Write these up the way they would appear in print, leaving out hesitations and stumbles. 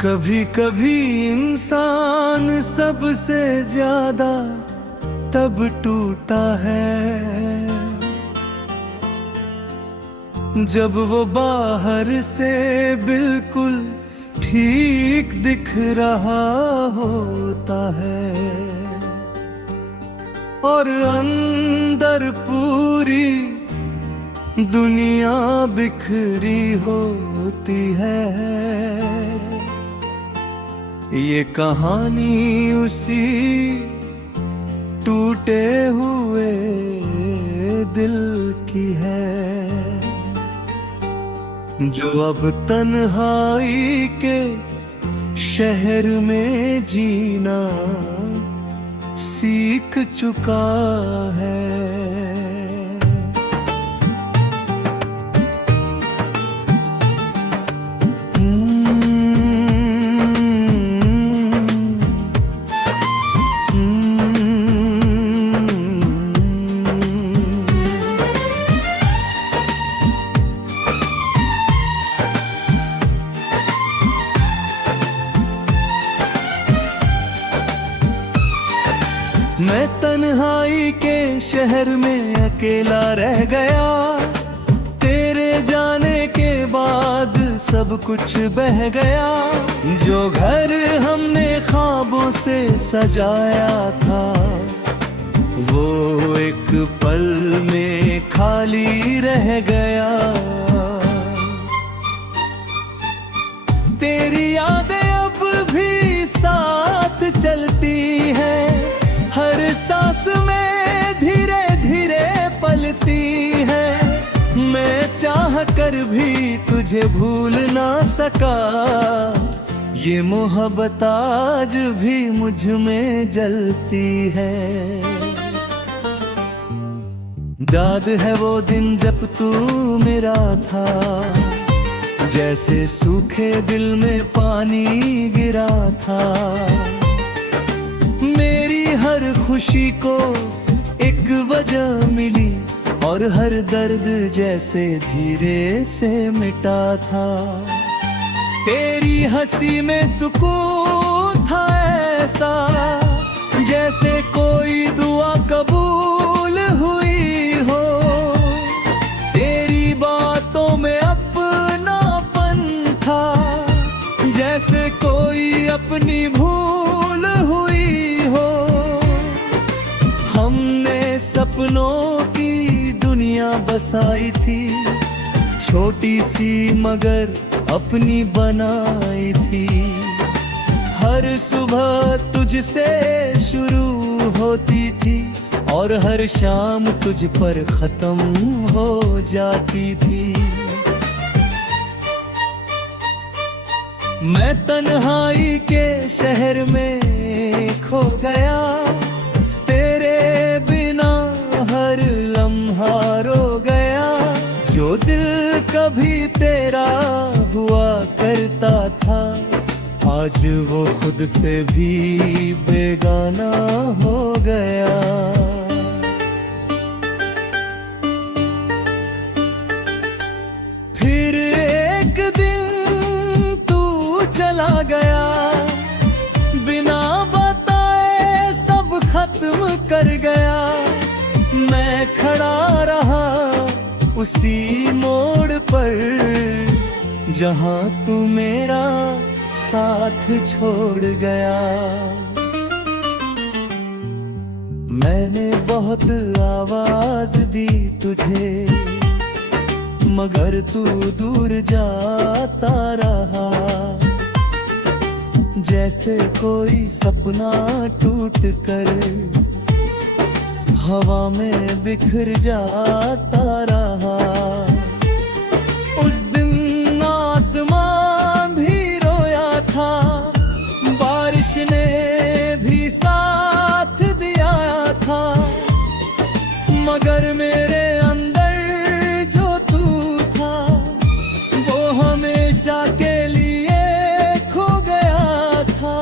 कभी कभी इंसान सबसे ज्यादा तब टूटा है जब वो बाहर से बिल्कुल ठीक दिख रहा होता है और अंदर पूरी दुनिया बिखरी होती है। ये कहानी उसी टूटे हुए दिल की है जो अब तन्हाई के शहर में जीना सीख चुका है। मैं तन्हाई के शहर में अकेला रह गया, तेरे जाने के बाद सब कुछ बह गया। जो घर हमने ख्वाबों से सजाया था वो एक पल में खाली रह गया। तेरी यादें अब भी साथ चलती है, हर सांस में धीरे धीरे पलती है। मैं चाह कर भी तुझे भूल ना सका, ये मोहब्बत आज भी मुझ में जलती है। याद है वो दिन जब तू मेरा था, जैसे सूखे दिल में पानी गिरा था। मेरी हर खुशी को एक वजह मिली और हर दर्द जैसे धीरे से मिटा था। तेरी हंसी में सुकून था ऐसा, जैसे कोई दुआ कबूल हुई हो। तेरी बातों में अपनापन था, जैसे कोई अपनी भूल हुई हो। हमने सपनों की दुनिया बसाई थी, छोटी सी मगर अपनी बनाई थी। हर सुबह तुझसे शुरू होती थी और हर शाम तुझ पर खत्म हो जाती थी। मैं तन्हाई के शहर में खो गया, तेरे बिना हर लम्हा रो गया। जो दिल कभी तेरा हुआ करता था, आज वो खुद से भी बेगाना हो गया। फिर एक दिन तू चला गया, बिना बताए सब खत्म कर गया। मैं खड़ा रहा उसी मोड़ पर जहां तू मेरा साथ छोड़ गया। मैंने बहुत आवाज दी तुझे, मगर तू दूर जाता रहा। जैसे कोई सपना टूट कर हवा में बिखर जाता रहा। उस दिन आसमान भी रोया था, बारिश ने भी साथ दिया था। मगर मेरे अंदर जो तू था वो हमेशा के लिए खो गया था।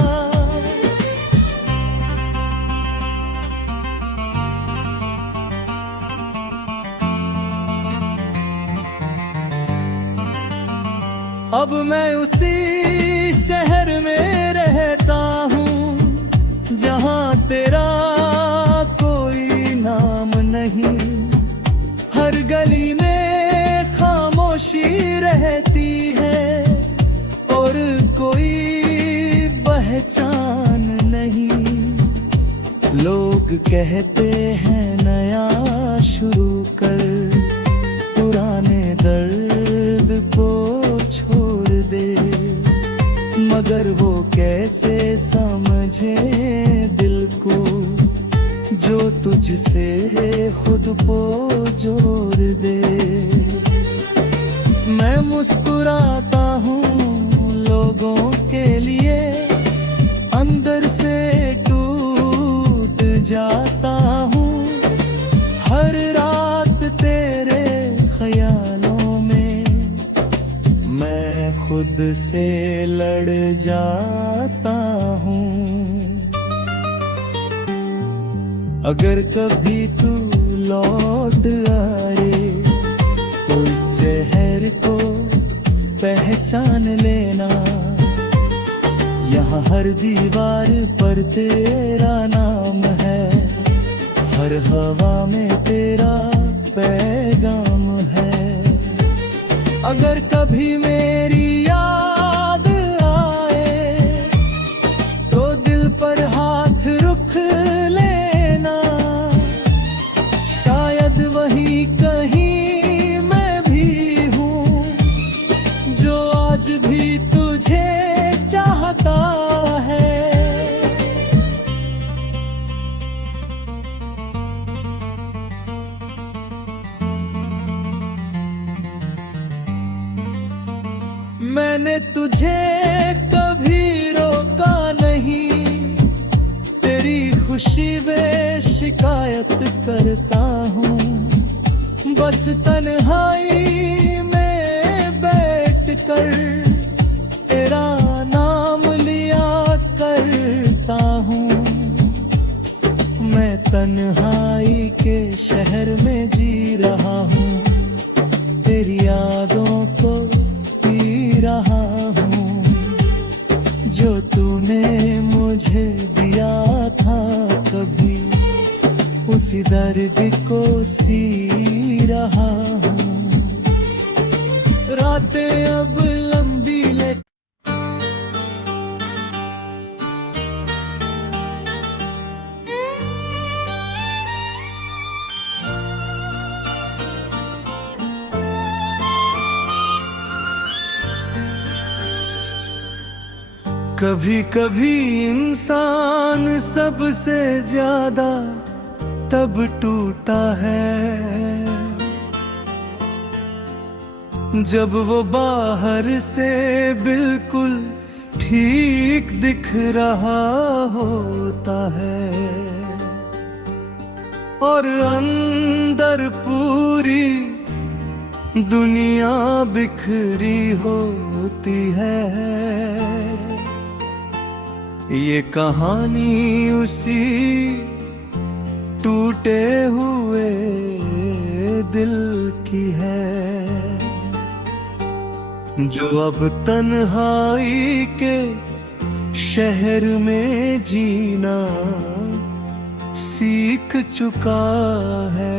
अब मैं उसी शहर में रहता हूँ जहाँ तेरा कोई नाम नहीं। हर गली में खामोशी रहती है और कोई पहचान नहीं। लोग कहते हैं नया शुरू कर, पुराने दर्द को छोड़ दे, मगर वो कैसे समझे दिल को जो तुझसे खुद को जोड़ दे। मैं मुस्कुराता हूँ लोगों के लिए, अंदर से टूट जाता हूँ। हर रात तेरे ख्यालों में मैं खुद से लड़ जाता हूँ। अगर कभी तू लौट आए तो इस शहर को पहचान लेना। यहाँ हर दीवार पर तेरा नाम है, हर हवा में तेरा पैगाम है। अगर कभी मेरी याद आए तो दिल पर हाथ रुख लेना। शायद वही कहीं मैं भी हूँ जो आज भी तुझे चाहता है। मैंने तुझे कभी रोका नहीं, तेरी खुशी में शिकायत करता हूँ। बस तन्हाई में बैठ कर तेरा नाम लिया करता हूँ। मैं तन्हाई के शहर में जी रहा हूँ, तेरी यादों को पी रहा हूँ। जो तूने मुझे दिया था कभी, उसी दर्द को सी रहा हूँ। रातें अब लंबी ले कभी कभी इंसान सबसे ज्यादा तब टूटा है जब वो बाहर से बिल्कुल ठीक दिख रहा होता है और अंदर पूरी दुनिया बिखरी होती है। ये कहानी उसी टूटे हुए दिल की है जो अब तन्हाई के शहर में जीना सीख चुका है।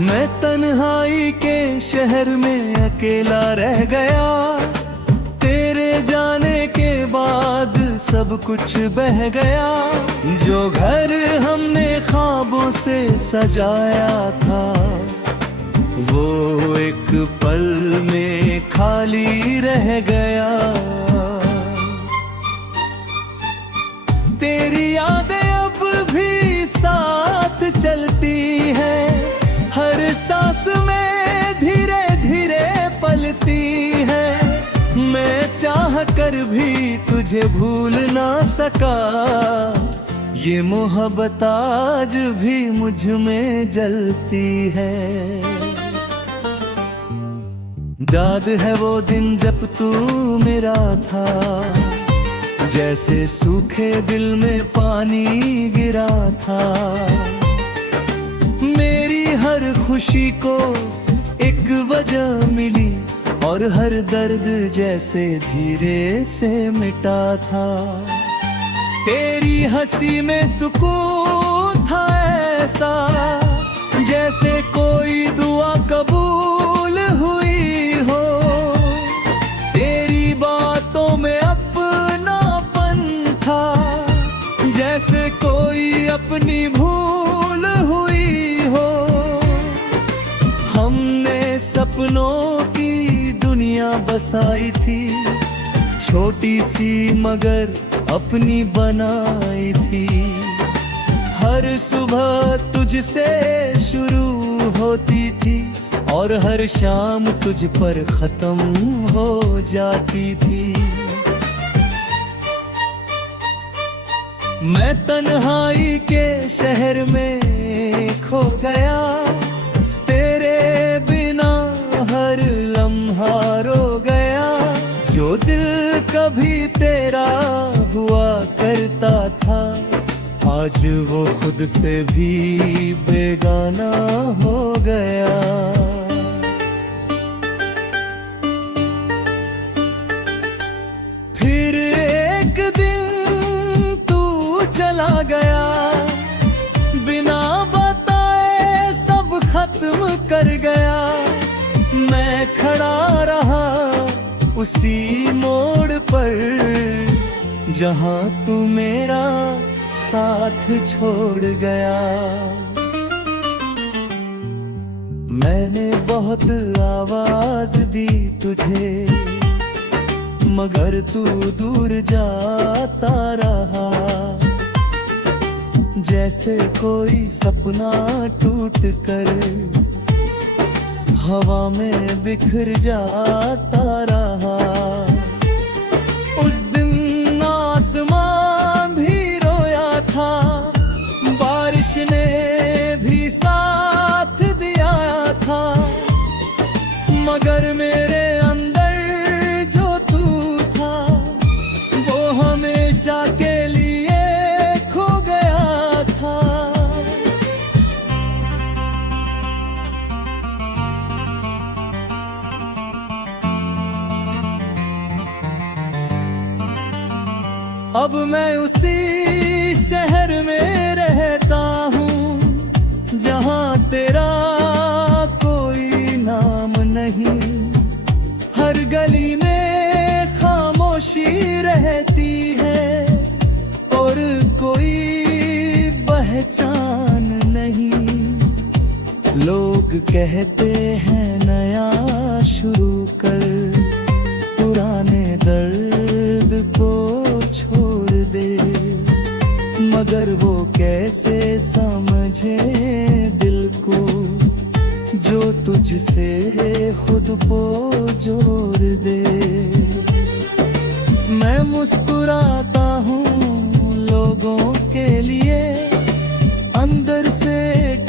मैं तन्हाई के शहर में अकेला रह गया, तेरे जाने के बाद सब कुछ बह गया। जो घर हमने ख्वाबों से सजाया था वो एक पल में खाली रह गया। तेरी यादें अब भी साथ चलती है, हर सांस में धीरे धीरे पलती है। मैं चाह चाह कर भी तुझे भूल ना सका, ये मोहब्बत आज भी मुझ में जलती है। याद है वो दिन जब तू मेरा था, जैसे सूखे दिल में पानी गिरा था। मेरी हर खुशी को एक वजह मिली, और हर दर्द जैसे धीरे से मिटा था। तेरी हंसी में सुकून था ऐसा, जैसे कोई दुआ कबूल हुई हो। तेरी बातों में अपनापन था, जैसे कोई अपनी भूल हुई हो। हमने सपनों की दुनिया बसाई थी, छोटी सी मगर अपनी बनाई थी। हर सुबह तुझसे शुरू होती थी, और हर शाम तुझ पर खत्म हो जाती थी। मैं तन्हाई के शहर में खो गया, तेरे बिना हर लम्हा रो गया। जो दिल कभी तेरा हुआ करता था, आज वो खुद से भी बेगाना हो गया। फिर एक दिन तू चला गया, बिना बताए सब खत्म कर गया। मैं खड़ा रहा उसी मोड़ पर, जहां तू मेरा साथ छोड़ गया। मैंने बहुत आवाज दी तुझे, मगर तू दूर जाता रहा। जैसे कोई सपना टूट कर हवा में बिखर जाता रहा। उस दिन आसमान भी रोया था, बारिश ने भी साथ दिया था। मगर मेरे अंदर जो तू था, वो हमेशा के लिए खो गया था। अब मैं उसी शहर में रहता हूँ, जहाँ तेरा कोई नाम नहीं। हर गली में खामोशी रहती है, और कोई पहचान नहीं। लोग कहते हैं नया शुरू कर, पुराने दर्द को छोड़ दे। मगर वो कैसे समझे दिल को, जो तुझसे खुद को जोड़ दे। मैं मुस्कुराता हूँ लोगों के लिए, अंदर से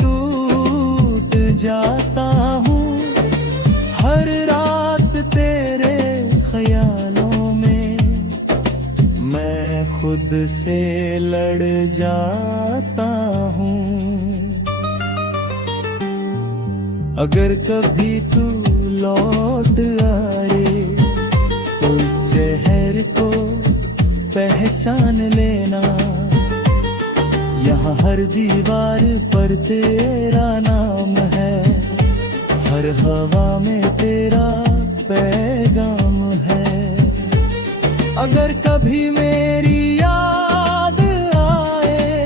टूट जाता हूँ। हर रात तेरे ख्यालों में मैं खुद से लड़ जाता हूँ। अगर कभी तू लौट आए, तो इस शहर को पहचान लेना। यहाँ हर दीवार पर तेरा नाम है, हर हवा में तेरा पैगाम है। अगर कभी मेरी याद आए,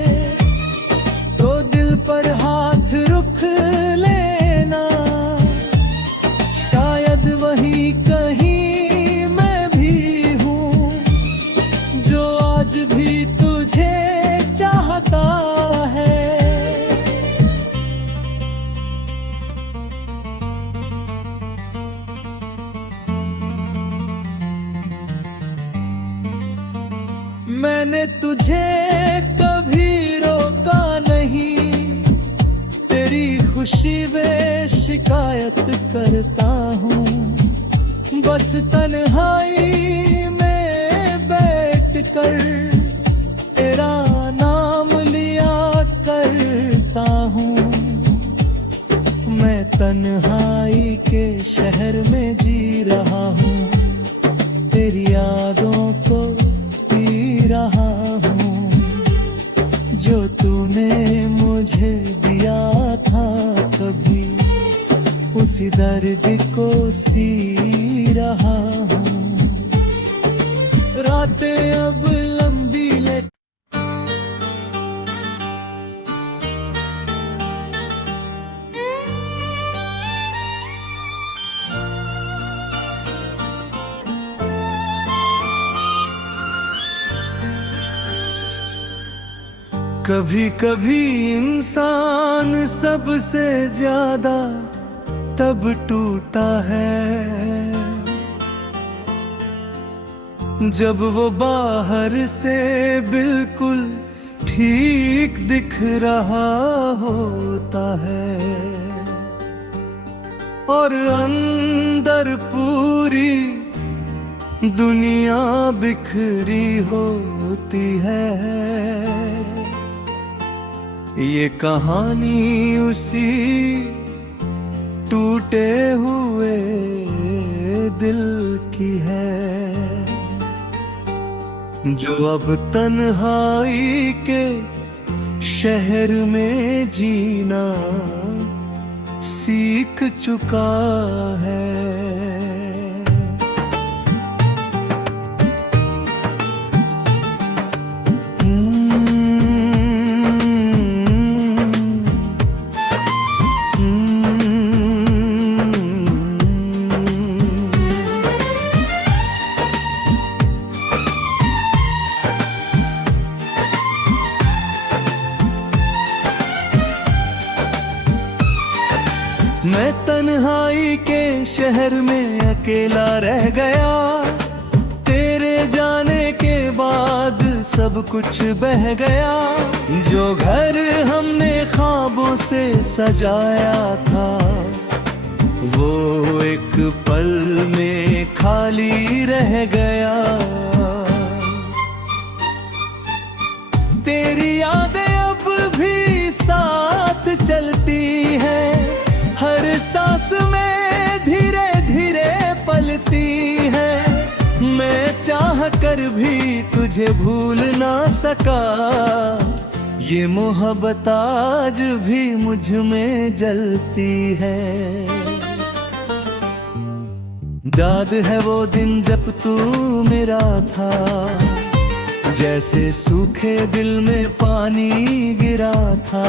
तो दिल पर हाथ रुख लेना। शायद वही कहीं मैं भी हूँ, जो आज भी तुझे चाहता है। मैंने तुझे कभी रोका नहीं, तेरी खुशी में शिकायत करता हूँ। बस तन्हाई में बैठ कर तेरा नाम लिया करता हूँ। मैं तन्हाई के शहर में जी रहा हूँ, तेरी यादों को पी रहा हूँ। जो तूने मुझे दिया था कभी, उसी दर्द को सी रहा हूँ। रातें अब लंबी ले कभी कभी इंसान सबसे ज्यादा तब टूटा है जब वो बाहर से बिल्कुल ठीक दिख रहा होता है और अंदर पूरी दुनिया बिखरी होती है। ये कहानी उसी टूटे हुए दिल की है, जो अब तन्हाई के शहर में जीना सीख चुका है। मैं तन्हाई के शहर में अकेला रह गया, तेरे जाने के बाद सब कुछ बह गया। जो घर हमने ख्वाबों से सजाया था, वो एक पल में खाली रह गया। तेरी यादें अब भी साथ चलती है, हर सांस में धीरे धीरे पलती है। मैं चाह कर भी तुझे भूल ना सका, ये मोहब्बत आज भी मुझ में जलती है। याद है वो दिन जब तू मेरा था, जैसे सूखे दिल में पानी गिरा था।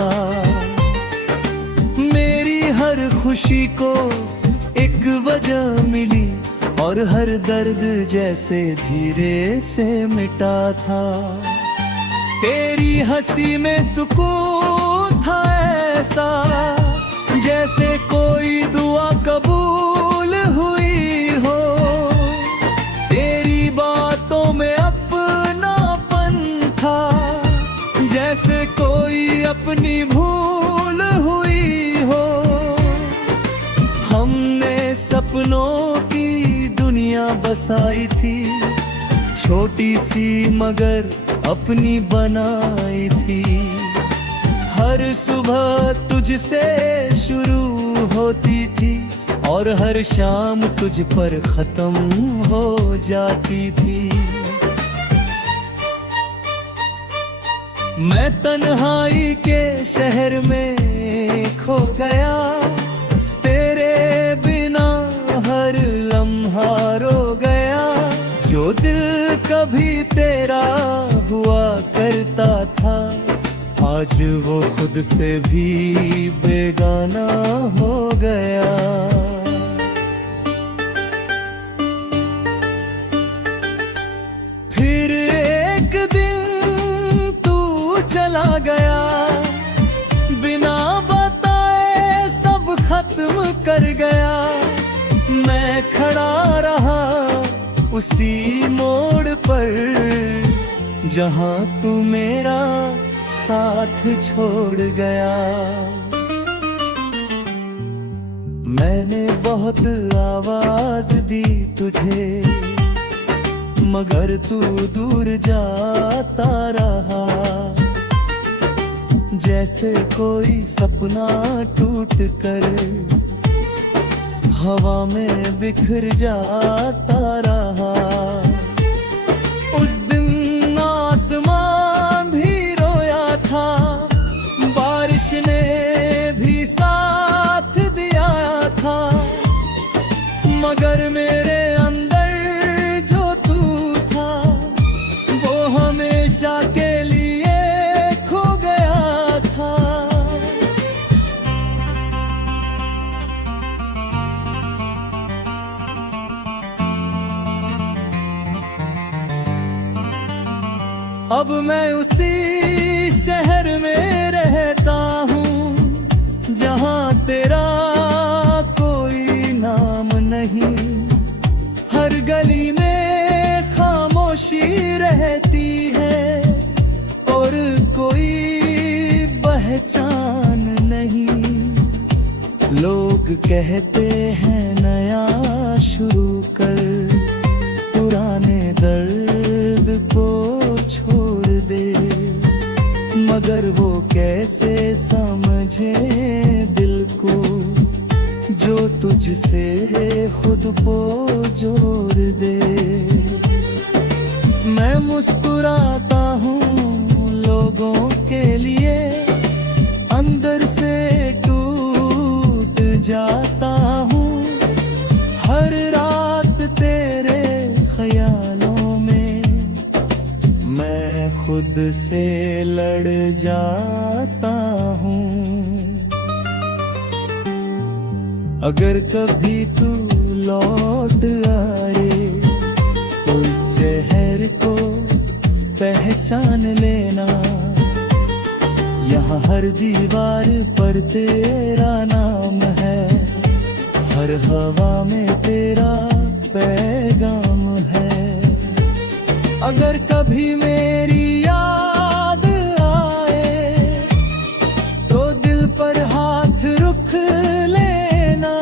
मेरी हर खुशी को एक वजह मिली और हर दर्द जैसे धीरे से मिटा था। तेरी हंसी में सुकून था ऐसा, जैसे कोई दुआ कबूल हुई हो। तेरी बातों में अपनापन था, जैसे कोई अपनी भूल हुई हो। हमने सपनों की दुनिया बसाई थी, छोटी सी मगर अपनी बनाई थी। हर सुबह तुझसे शुरू होती थी और हर शाम तुझ पर खत्म हो जाती थी। मैं तन्हाई के शहर में खो गया, तेरे बिना हर लम्हा रो गया। जो दिल कभी तेरा हुआ करता था, आज वो खुद से भी बेगाना हो गया। फिर एक दिन तू चला गया, बिना बताए सब खत्म कर गया। मैं खड़ा रहा उसी मोड़ पर जहां तू मेरा साथ छोड़ गया। मैंने बहुत आवाज दी तुझे, मगर तू दूर जाता रहा। जैसे कोई सपना टूट कर हवा में बिखर जाता रहा। उस दिन आसमान भी रोया था, बारिश ने भी साथ दिया था, मगर मेरे अंदर जो तू था वो हमेशा के लिए खो गया था। अब मैं उसी शहर में रहता हूँ जहाँ तेरा कोई नाम नहीं। हर गली में खामोशी रहती है और कोई पहचान नहीं। लोग कहते हैं नया शुरू कर, पुराने दर्द को छोड़ दे, मगर वो कैसे समझे दिल को जो तुझसे खुद को जोड़ दे। मैं मुस्कुराता हूँ लोगों के लिए, अंदर से टूट जाता हूँ। हर रात तेरे ख्यालों में मैं खुद से लड़ जाता हूँ। अगर कभी तू लौट आए तो इस शहर को पहचान लेना। यहाँ हर दीवार पर तेरा नाम है, हर हवा में तेरा पैगाम है। अगर कभी मेरी याद आए तो दिल पर हाथ रुख लेना।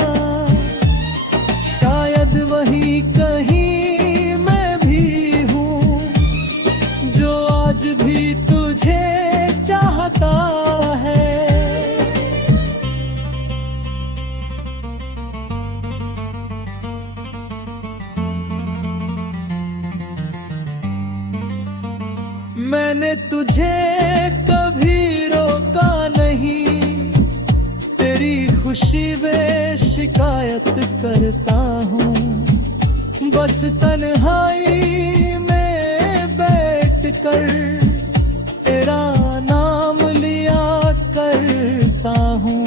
शायद वही कहीं मैं भी हूँ जो आज भी तुझे चाहता है। मैंने तुझे कभी रोका नहीं, तेरी खुशी में शिकायत करता हूँ। बस तन्हाई में बैठ कर तेरा नाम लिया करता हूँ।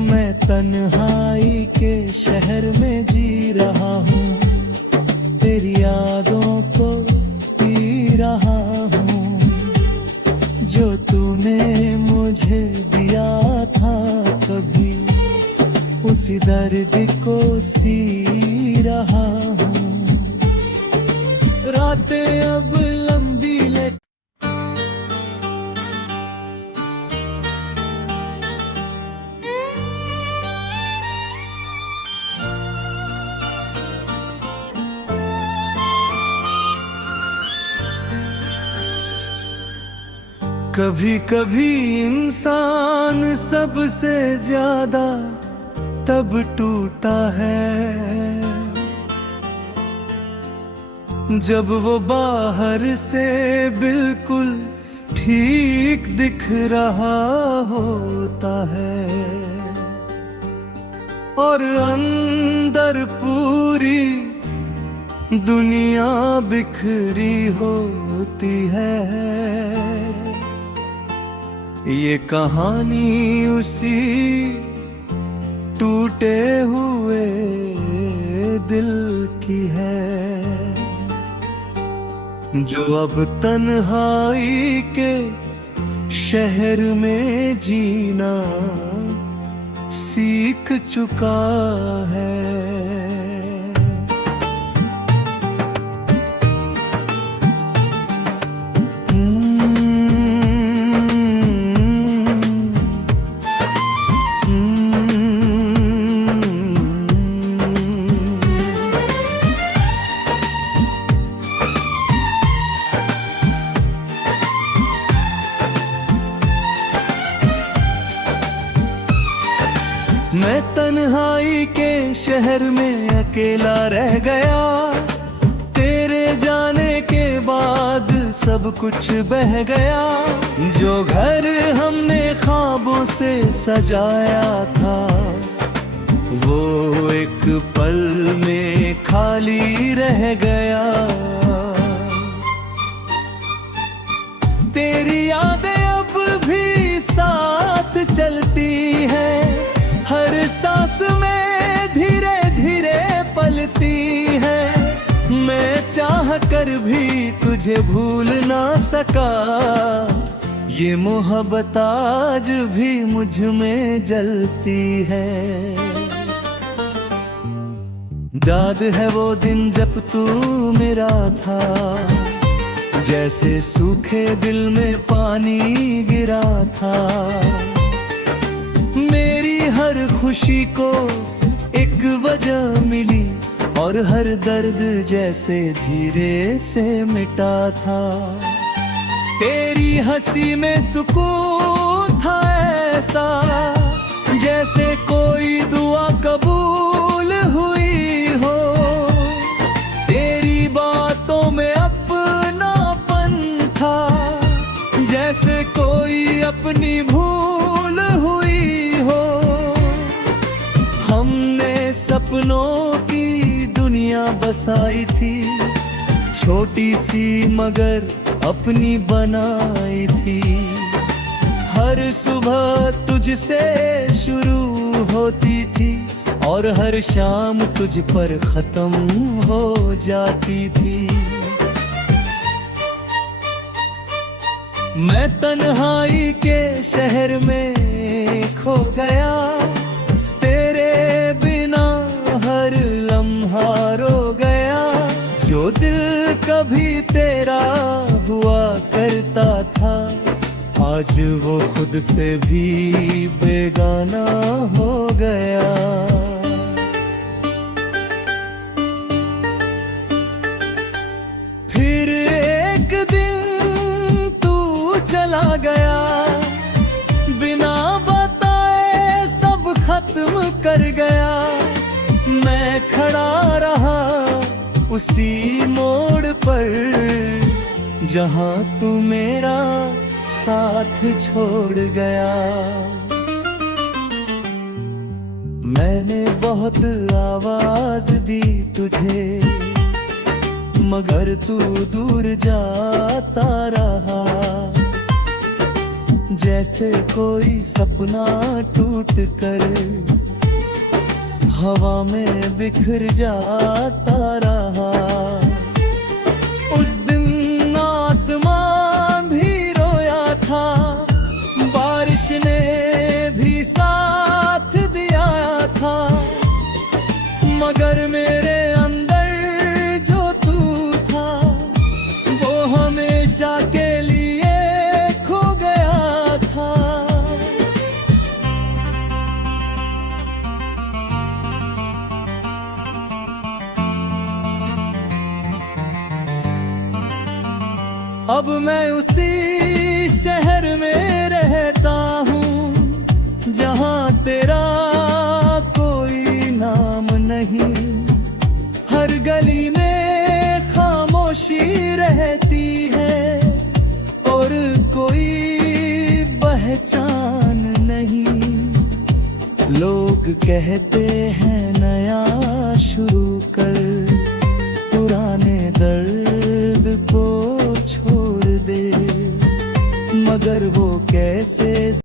मैं तन्हाई के शहर में जी रहा हूँ, तेरी यादों को पी रहा हूँ। जो तूने मुझे दिया था कभी, उसी दर्द को सी रहा हूँ। रातें अब लंबी ले कभी कभी इंसान सबसे ज्यादा तब टूटा है जब वो बाहर से बिल्कुल ठीक दिख रहा होता है और अंदर पूरी दुनिया बिखरी होती है। ये कहानी उसी टूटे हुए दिल की है जो अब तन्हाई के शहर में जीना सीख चुका है। मैं तन्हाई के शहर में अकेला रह गया, तेरे जाने के बाद सब कुछ बह गया। जो घर हमने ख्वाबों से सजाया था, वो एक पल में खाली रह गया। तेरी यादें अब भी साथ चलती है, हर सांस में धीरे धीरे पलती है। मैं चाह कर भी तुझे भूल ना सका, ये मोहब्बत आज भी मुझ में जलती है। याद है वो दिन जब तू मेरा था, जैसे सूखे दिल में पानी गिरा था। मेरी हर खुशी को एक वजह मिली, और हर दर्द जैसे धीरे से मिटा था। तेरी हंसी में सुकून था ऐसा, जैसे कोई दुआ कबूल हुई हो। तेरी बातों में अपनापन था, जैसे कोई अपनी भूल हुई हो। हमने सपनों की दुनिया बसाई थी, छोटी सी मगर अपनी बनाई थी। हर सुबह तुझसे शुरू होती थी, और हर शाम तुझ पर खत्म हो जाती थी। मैं तन्हाई के शहर में खो गया, तेरे बिना हर लम्हा रो गया। जो दिल कभी तेरा हुआ करता था, आज वो खुद से भी बेगाना हो गया। फिर एक दिन तू चला गया, बिना बताए सब खत्म कर गया। मैं खड़ा रहा उसी मोड़ पर, जहां तू मेरा साथ छोड़ गया। मैंने बहुत आवाज दी तुझे, मगर तू दूर जाता रहा। जैसे कोई सपना टूट कर हवा में बिखर जाता रहा। उस दिन आसमान भी रोया था, बारिश ने भी साथ दिया था। मगर मेरे अंदर जो तू था, वो हमेशा के लिए खो गया था। अब मैं उसी शहर में रहता हूँ, जहाँ तेरा कोई नाम नहीं। हर गली में खामोशी रहती है, और कोई पहचान नहीं। लोग कहते हैं नया शुरू कर, पुराने दर्द को छोड़ दे। मगर वो कैसे